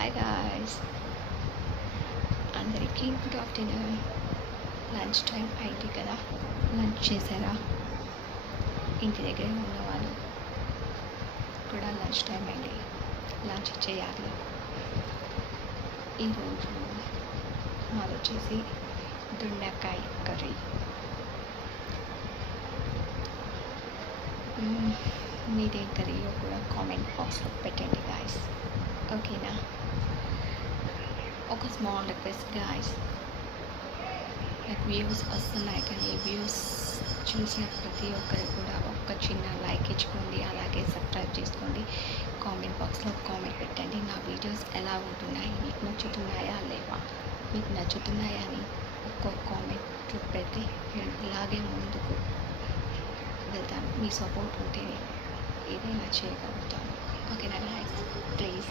Hi guys, అందరికీ good afternoon. Lunch time అయింది కదా, లంచ్ చేశారా? ఇంటి దగ్గర ఉన్న వాళ్ళు కూడా లంచ్ టైం అయింది, లంచ్ చేయాలి. ఈరోజు మాది వచ్చేసి దొండకాయ కర్రీ. మీదేం కర్రీయో కూడా కామెంట్ బాక్స్లో పెట్టండి గాయస్, ఓకేనా? ఒక స్మాల్ రిక్వెస్ట్ గాయస్, నాకు వ్యూస్ వస్తున్నాయి కానీ వ్యూస్ చూసిన ప్రతి ఒక్కరు కూడా ఒక్క చిన్న లైక్ ఇచ్చుకోండి, అలాగే సబ్స్క్రైబ్ చేసుకోండి. కామెంట్ బాక్స్లో కామెంట్ పెట్టండి, నా వీడియోస్ ఎలా ఉంటున్నాయి, మీకు నచ్చుతున్నాయా లేవా, మీకు నచ్చుతున్నాయా అని ఒక్క కామెంట్లు పెట్టి నేను ఇలాగే ముందుకు వెళ్తాను. మీ సపోర్ట్ ఉంటేనే ఏదైనా చేయగలుగుతాను, ఓకేనా గాయస్? ప్లీజ్